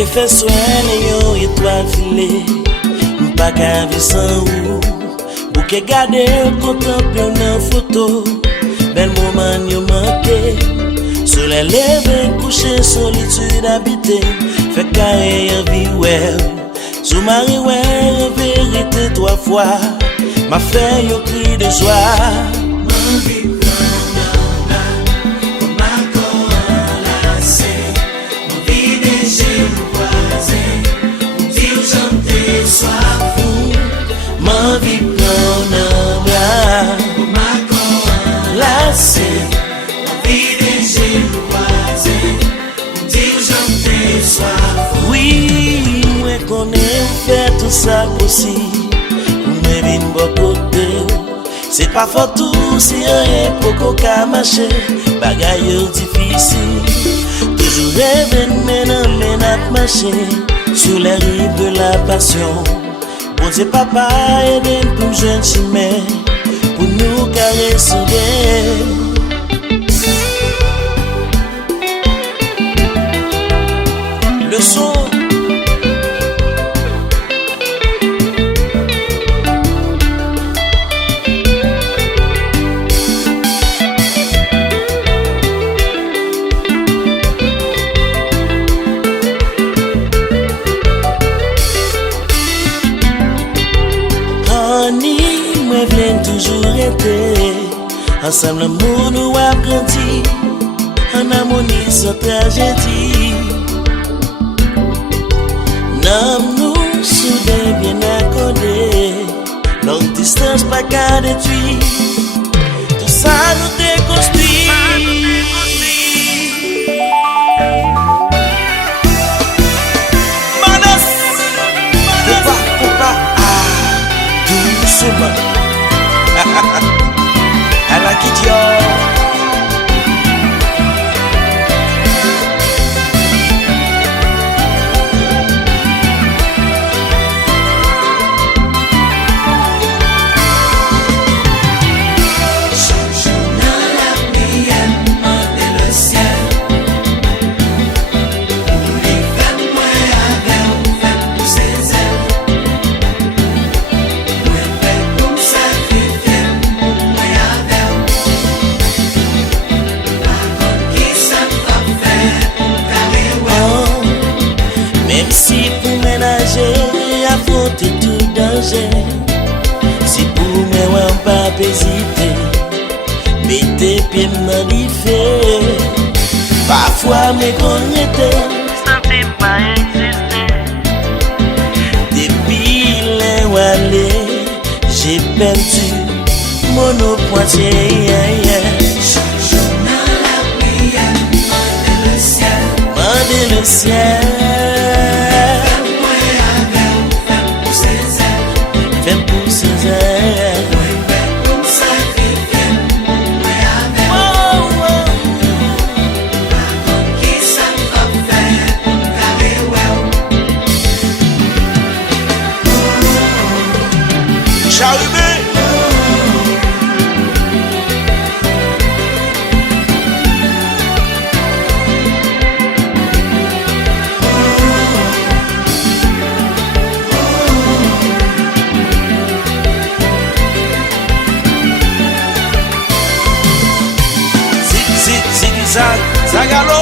que fait soin yo étoile filée, m'pas qu'à vivre sans ou. Pour que garder contempler une photo, bel moment yo manqué. Soleil levé, couché, solitude habité, fait carré en vie ouais. Sous mari ouais, vérité trois fois, m'a fait yo cri de joie. Manvi Manvi prend un bras, ma lassé. vie des genoux croisés, dire j'en soif. Oui, moi connais fait tout ça possible. Pour me venir bon côté, c'est pas fort tout si rien pour qu'à marcher. Bagaille difficile, toujours rêver mais à marcher sur les rives de la passion. Bon Dieu papa aide pour nous jeune chemin, pour nous caresser. Le son moi v'l'en toujours été. Ensemble l'amour nous a grandi, en harmonie sans tragédie. Nam nous soudés bien accordés, longue distance pas qu'à détruire. Tout ça nous déconstruit. Doucement I like it y'all. Chaque jour dans la prière, demandez le ciel. Pour les femmes, moi avec vous, faites pour ses ailes. Même si pour ménager, affronter tout danger, si pour moi on pas hésiter, mettez pieds dans l'effet. Parfois mes connectés, ça fait pas exister. Depuis les wallet, j'ai perdu mon poitier. Chaque jour dans la prière, demandez le ciel. Demandez le ciel. Fais pour ses ailes. Comme ça, qui ça va faire pour carré Charubé. Zagalo